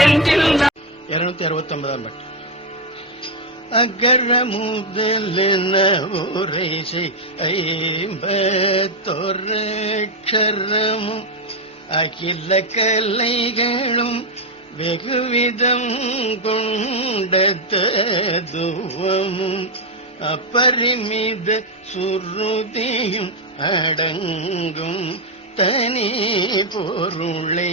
இருநூத்தி அறுபத்தி ஒன்பதாம் பாட்டு அகர முதலென உரை ஐம்பத்தொரட்சரமும் அகில கலைகளும் வெகுவிதம் கொண்டதுவமும் அப்பரிமித சுருதியும் அடங்கும் தனி பொருளை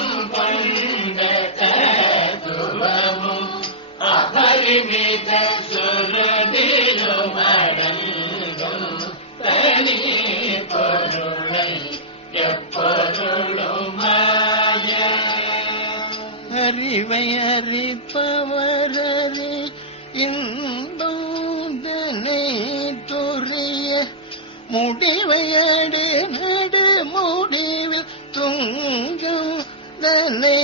அறிப்பவரறி இன்பந்தனை துரிய முடிவையடு நடு முடிவில் துங்கும் தனை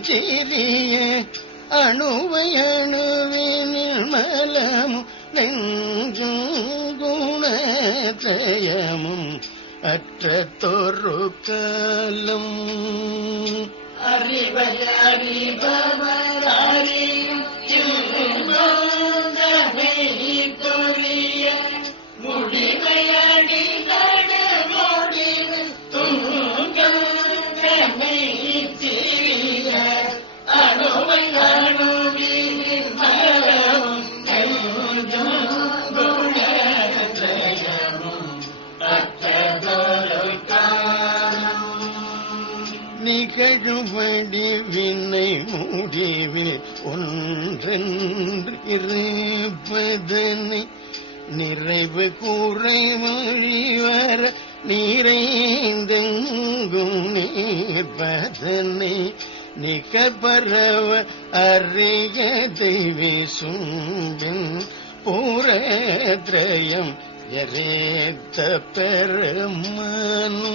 சிறிய அணுவை அணுவினில் மலமும் நெஞ்சும் குணத்ரயமும் அற்ற தொரு காலம் கடுபடி வினை முடிவில் ஒன்றென்று இருப்பதனை நிறைவு கூரை மொழிவர நிறைந்தெங்கும் நீர்ப்பதனை நிகழ்பரவ அறிய தெய்வி சும்பின் பூரத்ரயம் எரேத்த பெருமானும்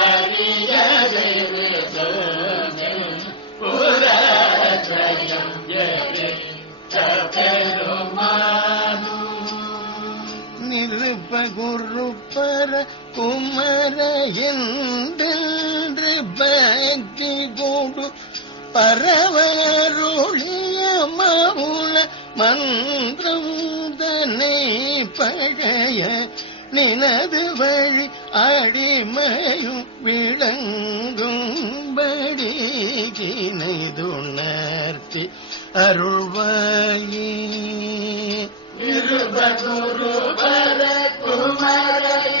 குருப்பர குமர என்று பக்தி கூடு. பரவருளிய மவுல மந்திரம் தன்னை பழைய நினது வழி அடிமையும் விளங்கும்படி கிணைதுணர்த்தி அருள்வாயே. தகுத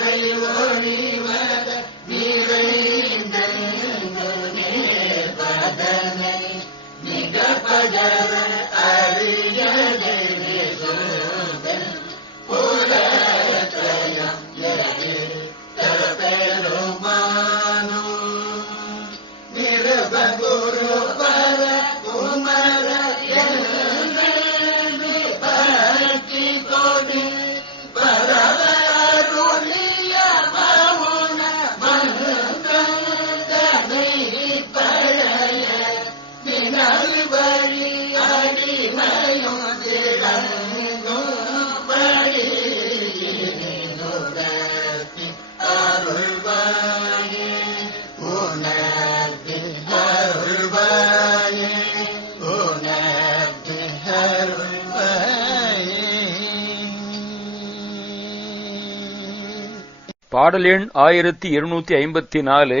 பாடல் எண் ஆயிரத்தி இருநூத்தி ஐம்பத்தி நாலு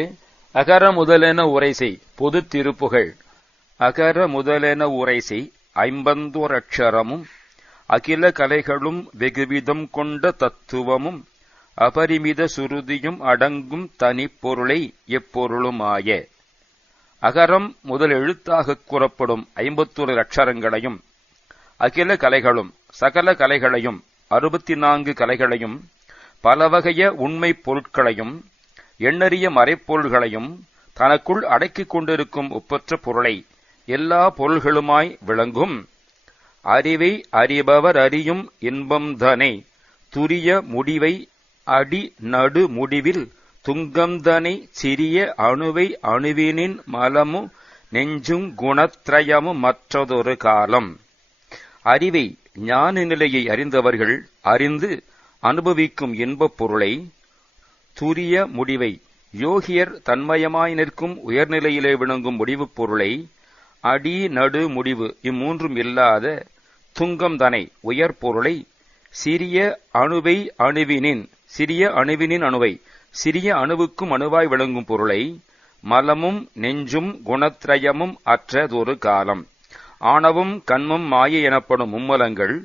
அகர முதலென உரைசை பொது திருப்புகழ் அகர முதலென உரைசை ஐம்பந்தோரக்ஷரமும் அகில கலைகளும் வெகுவிதம் கொண்ட தத்துவமும் அபரிமித சுருதியும் அடங்கும் தனிப்பொருளை எப்பொருளுமாய. அகரம் முதல் எழுத்தாகக் கூறப்படும் ஐம்பத்தொரு அக்ஷரங்களையும் அகில கலைகளும் சகல கலைகளையும் அறுபத்தி நான்கு கலைகளையும் பலவகைய உண்மைப் பொருட்களையும் எண்ணறிய மறைப்பொருள்களையும் தனக்குள் அடக்கிக் கொண்டிருக்கும் ஒப்பற்ற பொருளை எல்லா பொருள்களுமாய் விளங்கும். அறிவை அறிபவர் அறியும் இன்பம்தனை துரிய முடிவை அடி நடு முடிவில் துங்கம்தனை சிறிய அணுவை அணுவினின் மலமு நெஞ்சுங் குணத்ரயமு மற்றதொரு காலம். அறிவை ஞான நிலையை அறிந்தவர்கள் அறிந்து அனுபவிக்கும் இன்பப் பொருளை துரிய முடிவை யோகியர் தன்மயமாய் நிற்கும் உயர்நிலையிலே விளங்கும் முடிவுப் பொருளை அடி நடு முடிவு இம்மூன்றும் இல்லாத துங்கம் தனை உயர் பொருளை சிறிய அணுவை அணுவினின் சிறிய அணுவினின் அணுவை சிறிய அணுவுக்கும் அணுவாய் விளங்கும் பொருளை மலமும் நெஞ்சும் குணத்ரயமும் அற்றதொரு காலம். ஆணவும் கண்மம் மாயை எனப்படும் மும்மலங்கள்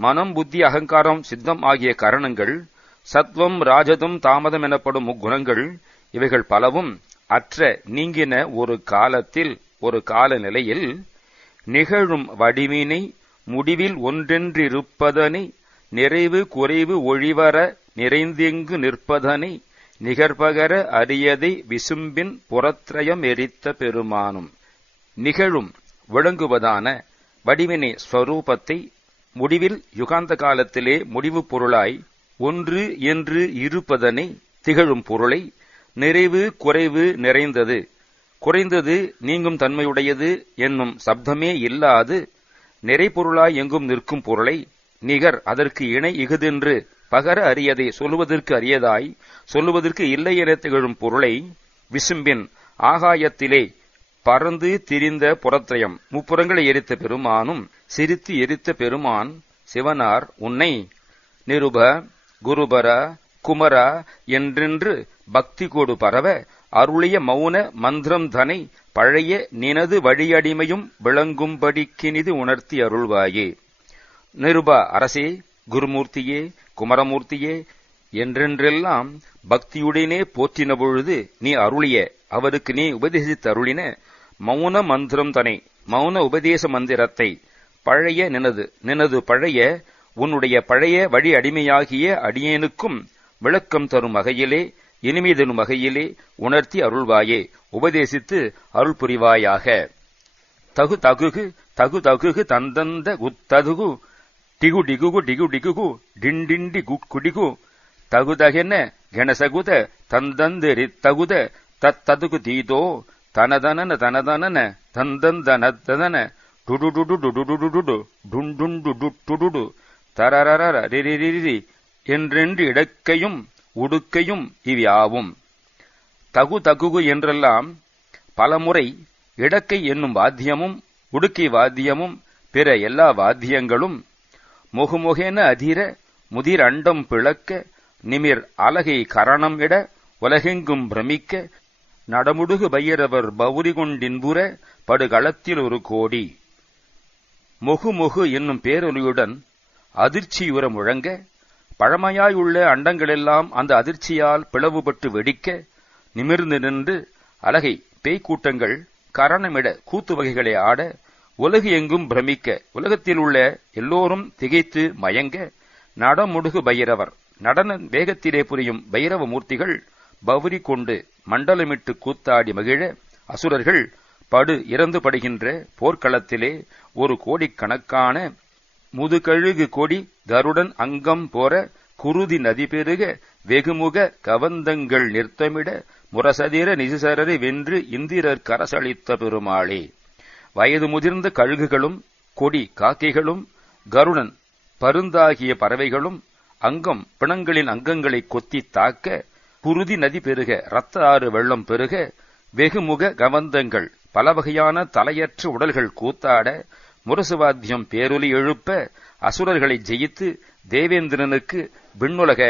மனம் புத்தி அகங்காரம் சித்தம் ஆகிய கரணங்கள் சத்வம் ராஜதம் தாமதம் எனப்படும் முக்குணங்கள் இவைகள் பலவும் அற்ற நீங்கின ஒரு காலத்தில் ஒரு கால நிலையில் நிகழும் வடிவினை முடிவில் ஒன்றென்றிருப்பதனை நிறைவு குறைவு ஒழிவர நிறைந்தெங்கு நிற்பதனை நிகர்பகர அரியதை விசும்பின் புறத்ரயம் எரித்த பெருமானும். நிகழும் விளங்குவதான வடிவினை ஸ்வரூபத்தை முடிவில் யுகாந்த காலத்திலே முடிவு பொருளாய் ஒன்று என்று இருப்பதனை திகழும் பொருளை நிறைவு குறைவு நிறைந்தது. குறைந்தது நீங்கும் தன்மையுடையது என்னும் சப்தமே இல்லாது நிறைபொருளாய் எங்கும் நிற்கும் பொருளை நிகர் அதற்கு இணை இகுதென்று பகர அறியதை சொல்லுவதற்கு அறியதாய் சொல்லுவதற்கு இல்லை என திகழும் பொருளை விசும்பின் ஆகாயத்திலே பறந்து திரிந்த புறத்திரயம். முப்புறங்களை எரித்த பெருமானும் சிரித்து எரித்த பெருமான் சிவனார் உன்னை நிருப குருபர குமரா என்றென்று பக்தி கோடு பரவ அருளிய மௌன மந்திரம் தனை பழைய நினது வழியடிமையும் விளங்கும்படிக்கினிது உணர்த்தி அருள்வாயே. நிருப அரசே குருமூர்த்தியே குமரமூர்த்தியே என்றென்றெல்லாம் பக்தியுடனே போற்றின பொழுது நீ அருளிய அவருக்கு நீ உபதேசித்து அருளின மௌன மந்திரம் தனை மௌன உபதேச மந்திரத்தை பழைய நினது நினது பழைய உன்னுடைய பழைய வழி அடிமையாகிய அடியேனுக்கும் விளக்கம் தரும் வகையிலே இனிமை தரும் வகையிலே உணர்த்தி அருள்வாயே உபதேசித்து அருள் புரிவாயாக. தகு தகுகு தகு தகுகு தந்தந்த குத்ததுகு டிகு டிகுகு டிகு டிகுகு டிண்டிண்டி குடிகு தகுதகென கணசகுத தந்தந்தெரி தகுத தத்ததுகு தீதோ தனதனன தனதனன தந்தந்தனதன டுடுடுடு டுடுடுடுடு டுண்டுண்டு ரிரிரிரி என்றென்று இடக்கையும் உடுக்கையும் இவ்யாவும் தகு தகுகு என்றெல்லாம் பலமுறை இடக்கை என்னும் வாத்தியமும் உடுக்கை வாத்தியமும் பிற எல்லா வாத்தியங்களும் முகுமுகென அதிர முதிர் அண்டம் பிளக்க நிமிர் அலகை கரணம் இட உலகெங்கும் பிரமிக்க நடமுடுகு பைரவர் பௌரி கொண்டின்புற படுகளத்தில் ஒரு கோடி. மொகு மொகு என்னும் பேரொலியுடன் அதிர்ச்சியுற முழங்க பழமையாயுள்ள அண்டங்களெல்லாம் அந்த அதிர்ச்சியால் பிளவுபட்டு வெடிக்க நிமிர்ந்து நின்று அலகை பேய்க்கூட்டங்கள் கரணமிட கூத்து வகைகளை ஆட உலகு எங்கும் பிரமிக்க உலகத்தில் உள்ள எல்லோரும் திகைத்து மயங்க நடமுடுகு பைரவர் நடன வேகத்திலே புரியும் பைரவ மூர்த்திகள் பவுரி கொண்டு மண்டலமிட்டு கூத்தாடி மகிழ அசுரர்கள் படு இறந்து படுகின்ற போர்க்களத்திலே ஒரு கோடிக்கணக்கான முதுகழுகு கொடி கருடன் அங்கம் போற குருதி நதி பெருக வெகுமுக கவந்தங்கள் நிறுத்தமிட முரசதிர நிசிசரரை வென்று இந்திரர் கரசளித்த பெருமாளே. வயது முதிர்ந்த கழுகுகளும் கொடி காக்கைகளும் கருடன் பருந்தாகிய பறவைகளும் அங்கம் பிணங்களின் அங்கங்களை கொத்தி தாக்க புருதி நதி பெருக இரத்த ஆறு வெள்ளம் பெருக வெகுமுக கவந்தங்கள் பல வகையான தலையற்ற உடல்கள் கூத்தாட முரசுவாத்தியம் பேரொலி எழுப்ப அசுரர்களை ஜெயித்து தேவேந்திரனுக்கு விண்ணுலக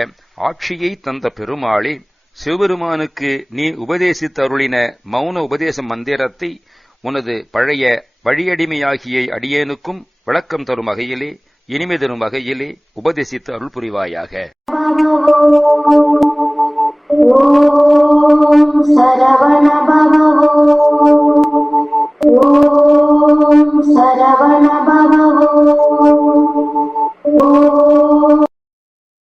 ஆட்சியை தந்த பெருமாளே சிவபெருமானுக்கு நீ உபதேசித்தருளின மௌன உபதேச மந்திரத்தை உனது பழைய வழியடிமையாகிய அடியேனுக்கும் விளக்கம் தரும் வகையிலே இனிமை தரும் வகையிலே உபதேசித்து அருள் புரிவாயாக. ఓం సరవణ భవ. ఓం సరవణ భవ.